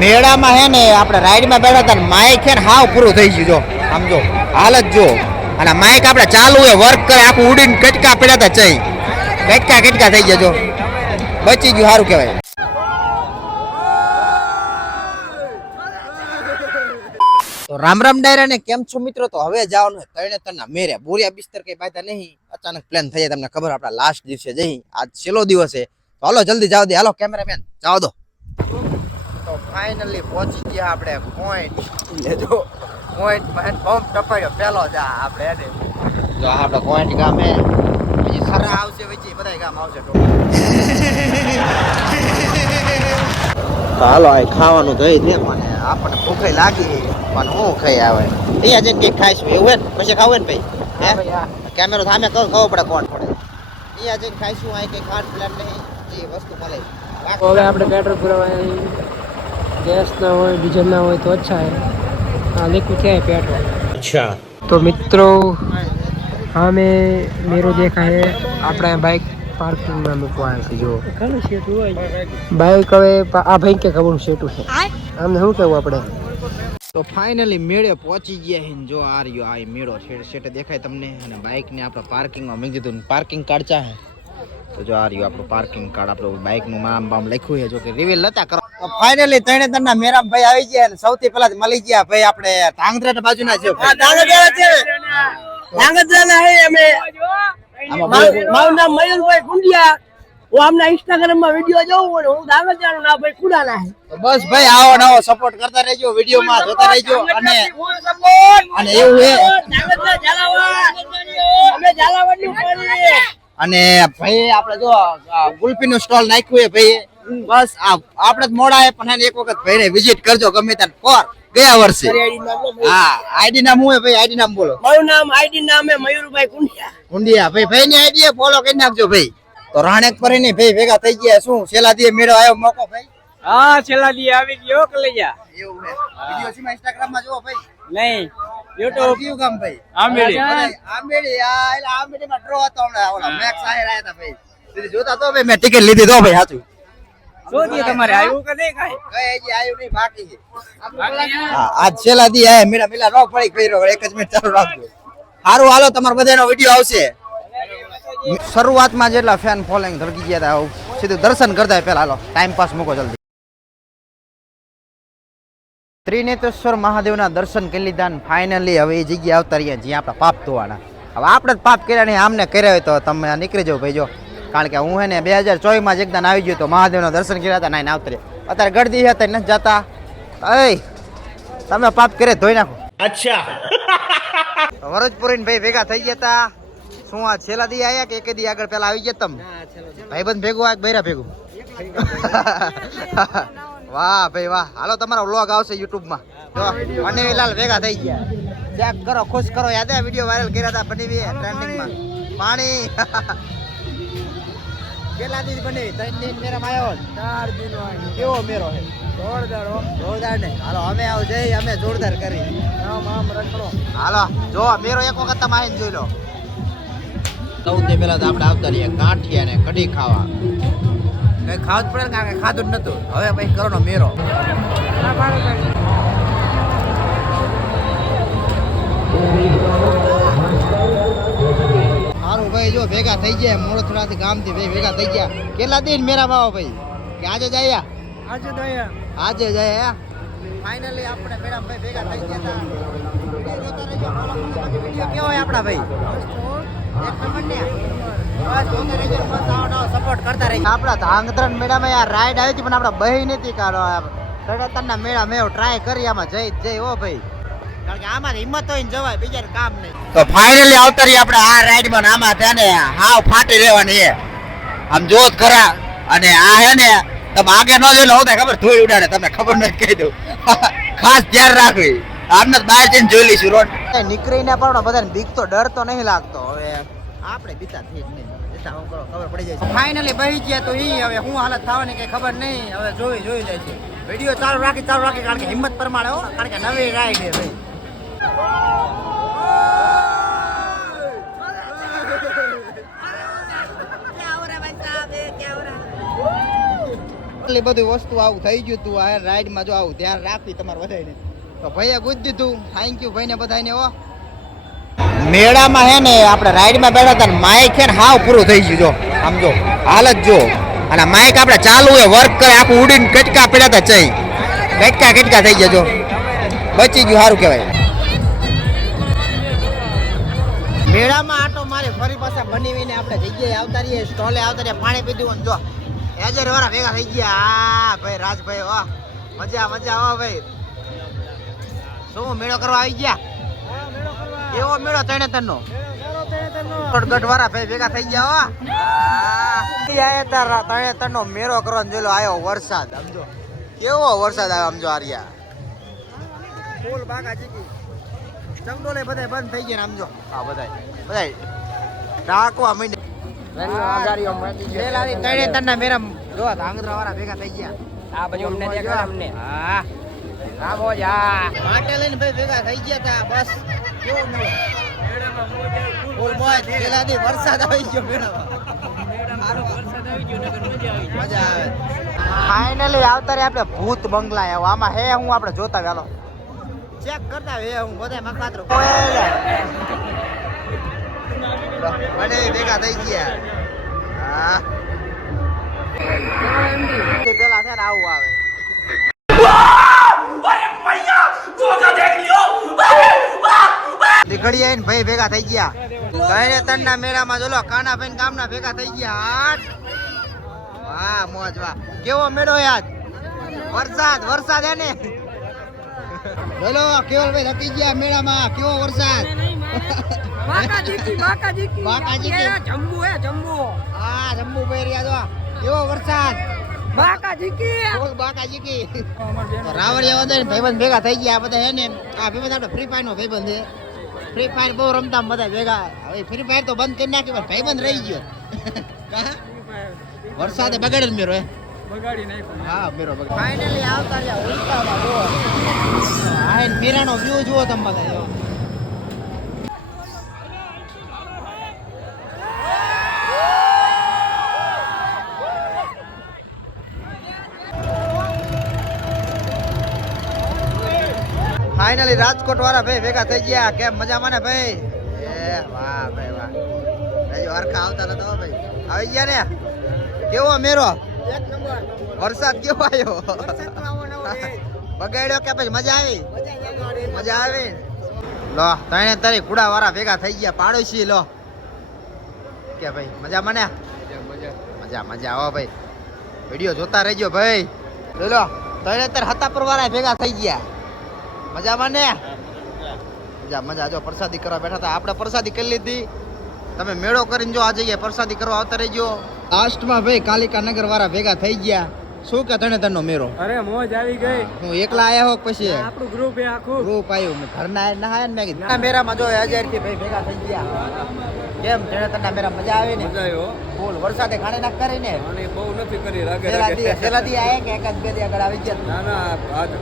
મેળામાં હો ને આપણે રાઈડમાં બેઠા હતા માઇક હે ને પૂરું થઈ ગયું, જો. આમ હાલત જો અને માઇક આપણે ચાલુ હે વર્ક કરે, આખું ઉડીને કટકા પડ્યા હતા, ચઈ. કટકા કટકા થઈ ગયા, જો. બચી ગયું, સારું કહેવાય. તો રામ રામ ડાયરા ને કેમ છો મિત્રો? તો હવે જવાનું છે તને મેરે. બોરિયા બિસ્તર કઈ પાતા નહીં. અચાનક પ્લાન થઈ જાય તમને ખબર આપણા લાસ્ટ દિવસે જઈ. આજ છેલ્લો દિવસ છે. તો હાલો, જલ્દી જાવ દે. હાલો કેમેરામેન જાવ દો. તો ફાઇનલી પહોંચી ગયા આપણે પોઈન્ટ લેજો પોઈન્ટમાં બમ્પ ટપાયો. પેલો જા આપણે એને. જો આપણે પોઈન્ટ ગામે. પછી સરા આવશે પછી બધા ગામ આવશે તો હાલો આ ખાવાનું દઈ દે મને. આપણને ભૂખે લાગી પણ હું ખાઈ આવે? અહીંયા જઈને કંઈક ખાઈશું. એવું હોય ને? પછી ખાવું ને ભાઈ? કેમેરો સામે કહો ખબર પડે કોણ પડે. અહીંયા જઈને ખાઈશું. અહીં કંઈક ખાંડ પ્લાન નહીં એ વસ્તુ મળે. હવે આપણે પેટ્રોલ પુરાવા ગેસ ના હોય ડીઝલ ના હોય તો અચ્છા હા. લીકું થયા પેટ્રોલ. અચ્છા. તો મિત્રો હા મેં મેરો દેખાય આપણે આપણા બાઇક પાર્કિંગમાં મૂકવા છે જો. બાઈક હવે આ ભાઈ કે ખબર શેટું છે. આમને શું કેવું આપણે? તો ફાઇનલી મેળે પહોંચી ગયા છે જો આ રહ્યો આ મેળો છેટે છેટે દેખાય તમને. અને બાઇક ને આપણે પાર્કિંગમાં મૂકી દીધું પાર્કિંગ કાર્ડ ચાહે તો જો આ રહ્યું આપણું પાર્કિંગ કાર્ડ આપણું બાઇકનું નામ બામ લખ્યું છે જો કે રિવીલ નતા કરો તો ફાઇનલી ત્રણે ત્રણના મેરામ ભાઈ આવી ગયા અને સૌથી પહેલા મળી ગયા. ભાઈ આપણે ધાંગધ્રા બાજુના છે. ભાઈ. આમાં બોલો. મારું નામ મયુરભાઈ ગુંડિયા હું આમના ઇન્સ્ટાગ્રામમાં વીડિયો જોઉં અને હું દાવેદાર ના ભાઈ કુડાના હે. બસ ભાઈ આવો નવો સપોર્ટ કરતા રહેજો વીડિયો માં જોતા રહેજો અને અને એવું હે. અમે ઝાલાવાડની અને ભાઈ આપણે જો ગુલ્ફી નું સ્ટોલ નાખ્યું ભાઈ બસ આ આપણે જ મોડા હે પણ એક વખત ભાઈને વિઝિટ કરજો ગમે ત્યાં કોર ગયા વર્ષે. હા આઈડી નામ હું હે ભાઈ? આઈડી નામ બોલો. મારું નામ આઈડી નામ હે મયુરભાઈ કુંડિયા. કુંડિયા ભાઈ ભાઈ ની આઈડી ફોલો કરી નાખજો ભાઈ. તો રાણેક પરની ભાઈ ભેગા થઈ ગયા શું? છેલ્લા દી મેળો આવ્યો મોકો ભાઈ? હા છેલ્લા દી આવી ગયો કે લઈ જા એવું હે વિડિયો સીમાં ઇન્સ્ટાગ્રામમાં જોવો ભાઈ. નહીં યુટ્યુબ કયું કામ ભાઈ? આંબેડી. આંબેડી. આ એટલે આંબેડી માં ડ્રો હતો હમણાં. ઓલા મેક્સ હતા ભાઈ. જોતા તો ભાઈ મેં ટિકિટ લીધી તો ભાઈ સાચું તમારે? આવ્યું કે નહીં કાંઈ? હજી નહીં બાકી છે. આજ છેલ્લા દી આયા મેળા મેળા નો પડી કર્યો એક જ મિનિટ ચાલુ રાખજો. સારું હાલો તમારો બધાનો વીડિયો આવશે. શરૂઆતમાં જેટલા ફેન ફોલોઈંગ ધડકી ગયા હતા સીધું દર્શન કરતા પહેલા હાલો ટાઈમ પાસ મૂકો જલ્દી. ત્રિનેત્રેશ્વર મહાદેવના દર્શન કરી લીધા ને ફાઇનલી હવે એ જગ્યા આવતા રહ્યા જ્યાં આપણા પાપ ધોવાના. હવે આપણે જ પાપ કર્યા નહીં આમને કર્યા હોય તો તમે નીકળી જાઓ ભાઈ જો કારણ કે હું હે ને બે હજાર ચોવીસમાં જ એકદમ આવી ગયો તો મહાદેવના દર્શન કર્યા હતા નાઈને આવતા રહ્યા અત્યારે ગળદી હતા નથી જતા. અય તમે પાપ કરે ધોઈ નાખો. અચ્છા. વરજપુરીન ભાઈ ભેગા થઈ ગયા તા. શું આ છેલ્લા દી આયા કે એક દી આગળ પેલા આવી ગયા તમે? ભાઈબંધ ભેગું આ બૈરા ભેગું? વાહ ભાઈ વાહ. હાલો તમારો વ્લોગ આવશે યુટ્યુબમાં જો બનેવીલાલ ભેગા થઈ ગયા. ચેક કરો ખુશ કરો. યાદ આ વીડિયો વાયરલ કર્યા હતા બનેવી ટ્રેન્ડિંગમાં. પાણી. કેટલા દિવસ બની. ત્રણ દિન મેરા આવ્યો ચાર દિન કેવો મેરો હે જોરદાર જોરદાર ને. હાલો અમે આવ જઈ અમે જોરદાર કરી. આમ આમ રખડો. હાલો જો મેરો એક વખત તમે આવીને જોઈ લો. સૌથી પહેલા તો આપણે આવતા રહીએ ગાંઠિયા ને કઢી ખાવા. કઈ ખાવું જ પડે ને કારણ કે ખાધું જ નતું. હવે પછી કરો મેરો સારું ભાઈ જો ભેગા થઈ ગયા મોડો થોડા ગામથી ભાઈ ભેગા થઈ ગયા. કેટલા દિન મેરા આવો ભાઈ? કે આજે જ આયા? આજે અહીંયા આજે જ આયા? ફાઇનલી આપણે મેરા ભાઈ ભેગા થઈ ગયા હતા વીડિયો કેવો હોય આપણા ભાઈ? એક નંબર ને? સપોર્ટ કરતા રહી આપણા ધાંગધ્રન મેળામાં યાર રાઈડ આવી હતી પણ આપણે બહી નથી કાઢો તડતરના મેળા મેં ટ્રાય કરી આમાં જઈ જ જઈ હો ભાઈ. કારણ કે આમાં હિંમત હોય ને જવાય બીજા કામ નહીં. તો ફાઇનલી અવતરી આપણે આ રાઈડમાં આમાં ને હાવ ફાટી રહેવાની છે. આમ જો જ ખરા. અને આ હે ને તમે આગે ન જોઈ લો તો ખબર? ધોઈ ઉડાડે તમને ખબર નથી કહી દઉં. ખાસ ધ્યાન રાખવી. આમને બહાર જઈને જોઈ લઈશું રોડ નીકળીને પણ બધાને બીક તો ડર તો નહીં લાગતો. હવે આપણે બીતા થઈ જ નહીં. ખબર પડી જાય ફાઇનલી બહી ગયા તો એ હવે શું હાલત થવાની કઈ ખબર નહીં. હવે જોઈ જોઈ લે છે વીડિયો ચાલુ રાખી ચાલુ રાખી કારણ કે હિંમત પ્રમાણે હો કારણ કે નવી રાઈડ છે ભાઈ. એટલી બધી વસ્તુ આવું થઈ ગયું તું, આ રાઈડમાં જો આવું ધ્યાન રાખવી તમારે બધાને તો ભાઈએ ગુજ દીધું. થેન્ક યુ ભાઈને બધાને ઓ મેળામાં હે ને આપણે રાઈડમાં બેઠા હતા માઇક છે ને હાવ પૂરું થઈ ગયું જો. આમ જો, હાલત જો. અને માઇક આપણે ચાલુ હોય વર્ક કરે, આખું ઉડીને કટકા પડ્યા હતા ચઈ. કટકા કટકા થઈ ગયા જો. બચી ગયું, સારું કહેવાય. મેળામાં આટો મારે ફરી પાછા બનીવીને આપણે જગ્યાએ આવતા રહીએ, સ્ટોલે આવતા રહીએ, પાણી પીધું હોય ને જો. એજર વાળા ભેગા થઈ ગયા. હા ભાઈ રાજભાઈ, વાહ. મજા મજા હો ભાઈ. શું મેળો કરવા આવી ગયા? એવો મેળો તણે તનનો ભાઈ ભેગા થઈ ગયા આયા તારા મેળો કરવાનો જોયેલો આવ્યો વરસાદ સમજો કેવો વરસાદ આવ્યો સમજો આર્યા. ફૂલ બાગા ચીકી ચંગડોલે બધા બંધ થઈ ગયા સમજો હા બધા બધા મેરા વાળા ભેગા થઈ ગયા. આ બાજુ અમને દેખાડ અમને. હા. આવો જા માટે લઈને ભાઈ ભેગા થઈ ગયા તા બસ. કેવો પેલાથી વરસાદ આવી ગયો મેળામાં. મજા આવે. ફાઇનલી આવતા રે આપણે ભૂત બંગલા આવ્યો આમાં હે હું આપણે જોતા વેલો ચેક કરતા હે હું બધા મકાતરો મને ભેગા થઈ ગયા. હા. પેલા છે ને આવું આવે. દીકડી આવીને ભાઈ ભેગા થઈ ગયા. ઘરે તણના મેળામાં જોલો કાના ભાઈ ગામના ભેગા થઈ ગયા. આઠ વાહ મોજ વાહ. કેવો મેળો યાદ વરસાદ વરસાદ હે ને? બોલો કેવલભાઈ થકી ગયા મેળામાં? કેવો વરસાદ? બાકા જીકી બાકા જીકી બાકા જીકી. એ જમ્બુ હે જમ્બુ આ જમ્બુ ભાઈ રહ્યા જો કેવો વરસાદ? બાકા જીકી બોલ બાકાજી કી રાવળિયા વધે ભાઈબંધ ભેગા થઈ ગયા આ બધા હે ને આ ભાઈબંધ આપણે ફ્રી ફાયર નો ભાઈબંધ છે. ફ્રી ફાયર બહુ રમતા બધા ભેગા. હવે ફ્રી ફાયર તો બંધ કરી નાખી પણ ભાઈબંધ રહી ગયો? વરસાદે બગાડે ને મેરો હે? બગાડી નાખ્યો. હા મેરો બગાડ. ફાઇનલી આવતા ઉલટામાં મેરાનો વ્યૂ જુઓ તમે બધા જો ફાઇનલી રાજકોટ વાળા ભાઈ ભેગા થઈ ગયા. કેમ મજામાં ને ભાઈ? એ વાહ ભાઈ વાહ. ભાઈ હરખા આવતા નતો ભાઈ. આવી ગયા ને? કેવો મેરો? વરસાદ કેવો આવ્યો? બગાડ્યો કે પછી મજા આવી? મજા આવી લો તણે તારી કુડા વાળા ભેગા થઈ ગયા, પાડોશી લો. કે ભાઈ, મજા મને? મજા મજા. આવો ભાઈ, વીડિયો જોતા રહેજો ભાઈ. લો ત્રણે તાર હતાપર વાળા ભેગા થઈ ગયા. મજામાં ને મજા મજા. જો, પ્રસાદી કરવા બેઠા હતા. આપણે પ્રસાદી કરી લીધી. તમે મેળો કરીને જો આ જઈએ પ્રસાદી કરવા આવતા રહેજો. લાસ્ટમાં ભાઈ કાલિકા નગર વાળા ભેગા થઈ ગયા. શું કે તને તનો મેળો અરે મોજ આવી ગઈ. હું એકલા આયા હો પછી? આપણું ગ્રુપ એ આખું. ગ્રુપ આવ્યું મેં ઘરના આયા ના આયા ને મેં કીધું. ના મેરામાં જો હજારથી ભાઈ ભેગા થઈ ગયા. કેમ તને મેરા મજા આવે ને? મજા આવ્યો ફૂલ વરસાદે ખાણે નાખ કરે ને અને બહુ નથી કરી પેલા દી પેલા દી આયા કે એકાદ બે દી આગળ આવી ગયા? ના ના આજ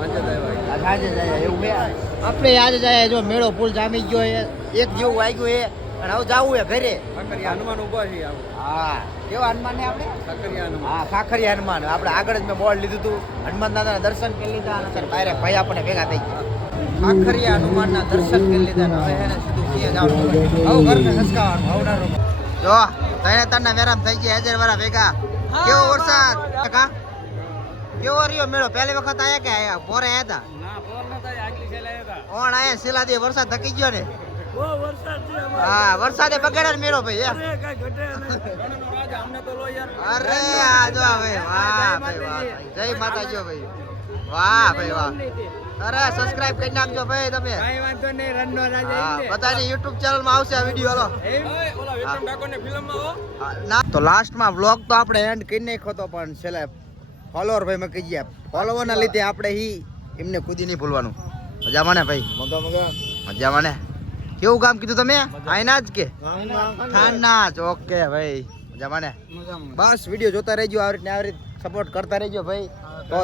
આજે આ સાંજે જાય એવું મેં. આપણે આજે જાય જો મેળો ફૂલ જામી ગયો એક જેવું આવી ગયું એ અને હવે જાવું એ ઘરે. હનુમાન ઊભા છે હા. કેવા હનુમાન ને આપણે હા ખાખરી હનુમાન. આપણે આગળ જ મેં બોર્ડ લીધું હતું હનુમાન દાદાના દર્શન કરી લીધા અને ભાઈ બારે ભાઈ આપણને ભેગા થઈ ગયા. ખાખરિયા હનુમાનના દર્શન કરી લીધા હવે એને સીધું સિંહ જવાનું હવે ઘરને હસકાવાનું હવનારો જો તને તને વેરામ થઈ ગયા હજાર વાળા ભેગા. કેવો વરસાદ? કા કેવો રહ્યો મેળો? પહેલી વખત આયા કે આયા? પોરે આયા હતા ના પોર નતા આગલી છેલ્લે આવ્યા ઓણ આયા? શિલાદી વરસાદ થકી ગયો ને? હા વરસાદે બગાડ્યો ને મેળો ભાઈ અરે કઈ ઘટે નહીં. રાજા અમને તો લો યાર. અરે આ જો ભાઈ વાહ ભાઈ વાહ જય માતાજી ભાઈ. વાહ ભાઈ વાહ. અરે સબસ્ક્રાઇબ કરી નાખજો ભાઈ તમે. કઈ વાંધો નહીં રનનો રાજા ને. બધાની યુટ્યુબ ચેનલમાં આવશે આ વીડિયો હાલો? ઓલા વિક્રમ ઠાકોરની ફિલ્મમાં હો. હા, ના તો લાસ્ટમાં વ્લોગ તો આપણે એન્ડ કરી નાખ્યો તો પણ છેલ્લે ફોલોવર ભાઈ મેં કહી ગયા. ફોલોવર ના લીધે આપણે હી એમને કુદી નહીં ભૂલવાનું. મજામાં ને ભાઈ? મજા મજા. મજામાં ને? કેવું કામ કીધું તમે? આઈના જ કે? થાના જ ઓકે ભાઈ મજામાં ને? બસ વીડિયો જોતા રહેજો આવી રીતે આવી રીતે સપોર્ટ કરતા રહેજો ભાઈ. તો